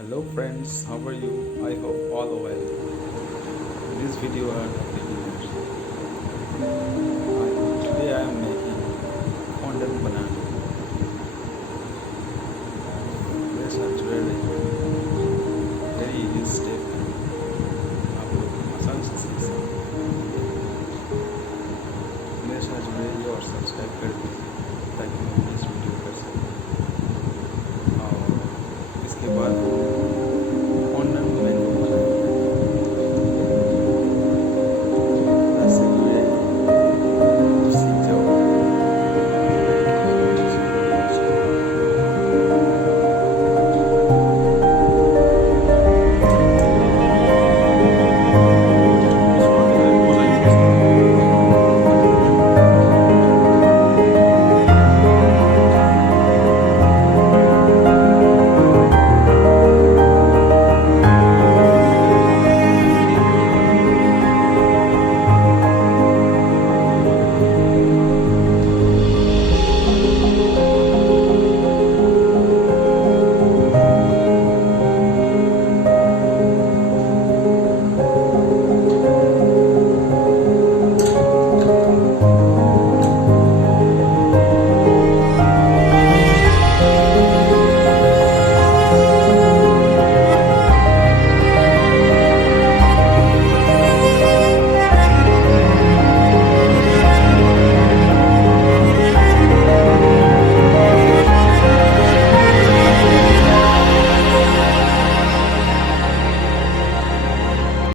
Hello friends, how are you? I hope all are well. In this video I am beginner. Today I am making fondant banana. मेरे साथ जुड़े रहिए. Very easy step है. आप लोग आसान से सीख सकते हैं. मेरे साथ जुड़े रहिए और सब्सक्राइब कर दीजिए ताकि मैं नेक्स्ट वीडियो कर सकूँ. और इसके बाद